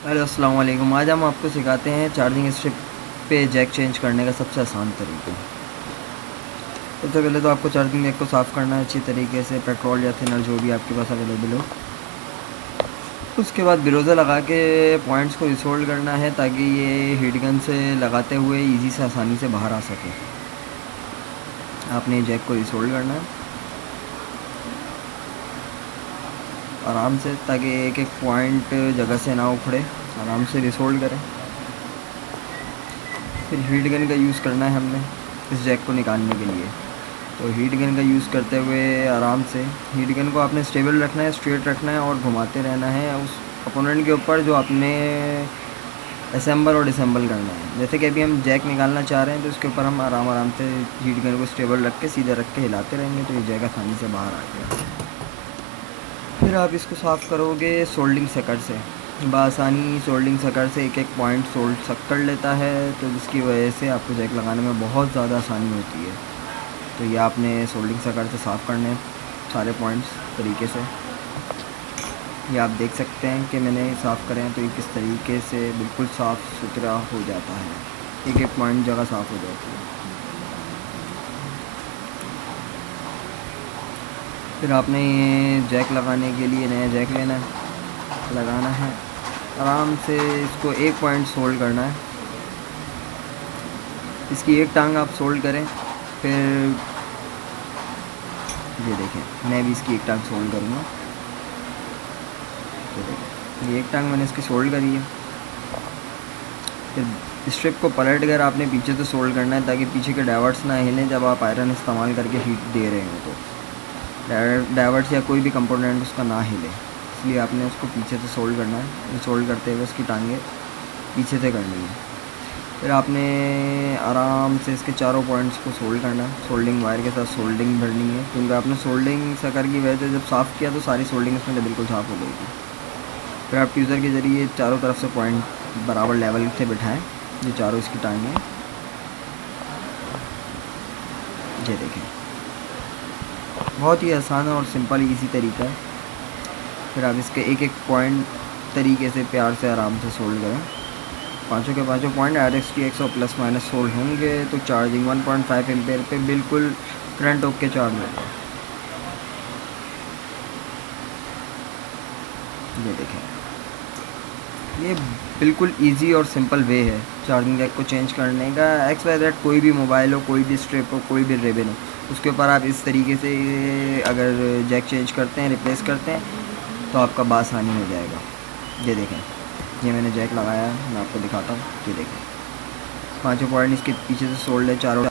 Hello अस्सलाम वालेकुम। आज हम आपको सिखाते हैं चार्जिंग स्ट्रिप पे जैक चेंज करने का सबसे आसान तरीका। सबसे पहले तो आपको चार्जिंग जैक को साफ़ करना है अच्छी तरीके से, पेट्रोल या थिनर जो भी आपके पास अवेलेबल हो। उसके बाद ब्रोज़र लगा के पॉइंट्स को रिसोल्ड करना है ताकि ये हीट गन से लगाते हुए ईज़ी से आसानी से बाहर आ सके। आपने जैक को रिसोल्ड करना है आराम से, ताकि एक एक पॉइंट जगह से ना उखड़े। आराम से रिसोल्ड करें। फिर हीट गन का यूज़ करना है हमने इस जैक को निकालने के लिए। तो हीट गन का यूज़ करते हुए आराम से हीट गन को आपने स्टेबल रखना है, स्ट्रेट रखना है और घुमाते रहना है उस अपोनेंट के ऊपर जो आपने असेंबल और डिसेंबल करना है। जैसे कि अभी हम जैक निकालना चाह रहे हैं, तो उसके ऊपर हम आराम आराम से हीट गन को स्टेबल रख के सीधा रख के हिलाते रहेंगे तो ये जैक आसानी से बाहर आ गया। फिर आप इसको साफ़ करोगे सोल्डिंग सकर से। बआसानी सोल्डिंग सकर से एक एक पॉइंट सोल्ड सक कर लेता है, तो जिसकी वजह से आपको जैक लगाने में बहुत ज़्यादा आसानी होती है। तो ये आपने सोल्डिंग सकर से साफ़ करने हैं सारे पॉइंट्स तरीके से। ये आप देख सकते हैं कि मैंने साफ़ करे हैं, तो ये किस तरीके से बिल्कुल साफ़ सुथरा हो जाता है। एक एक पॉइंट जगह साफ़ हो जाती है। फिर आपने ये जैक लगाने के लिए नया जैक लेना है, लगाना है आराम से। इसको एक पॉइंट सोल्ड करना है। इसकी एक टांग आप सोल्ड करें। फिर ये देखें, मैं भी इसकी एक टांग सोल्ड करूँगा। ये देखें, ये एक टांग मैंने इसकी सोल्ड करी है। फिर स्ट्रिप को पलट कर आपने पीछे से सोल्ड करना है ताकि पीछे के डाइवर्ट्स ना हिलें जब आप आयरन इस्तेमाल करके हीट दे रहे हो। तो डाइवर्ट्स या कोई भी कंपोनेंट उसका ना हिले, इसलिए आपने उसको पीछे से सोल्ड करना है। सोल्ड करते हुए उसकी टांगें पीछे से करनी है। फिर आपने आराम से इसके चारों पॉइंट्स को सोल्ड करना है। सोल्डिंग वायर के साथ सोल्डिंग भरनी है, क्योंकि आपने सोल्डिंग सकर की वजह से जब साफ़ किया तो सारी सोल्डिंग इसमें बिल्कुल साफ़ हो गई थी। फिर आप ट्यूज़र के ज़रिए चारों तरफ से पॉइंट बराबर लेवल से बिठाएं। ये चारों इसकी टांगें, ये देखें, बहुत ही आसान और सिंपल इजी तरीका है। फिर आप इसके एक एक पॉइंट तरीके से प्यार से आराम से सोल्ड करें। पाँचों के पाँचों पॉइंट RX-TX और प्लस माइनस सोल्ड होंगे तो चार्जिंग 1.5 एम्पेयर पे बिल्कुल करंट ओके चार्ज होगा। ये देखें, ये बिल्कुल इजी और सिंपल वे है चार्जिंग जैक को चेंज करने का। XYZ कोई भी मोबाइल हो, कोई भी स्ट्रिप हो, कोई भी रिबन हो, उसके ऊपर आप इस तरीके से अगर जैक चेंज करते हैं, रिप्लेस करते हैं, तो आपका बासानी हो जाएगा। ये देखें, ये मैंने जैक लगाया है, मैं आपको दिखाता हूँ। ये देखें, पाँचों पॉइंट इसके पीछे से सोल्ड है चारों।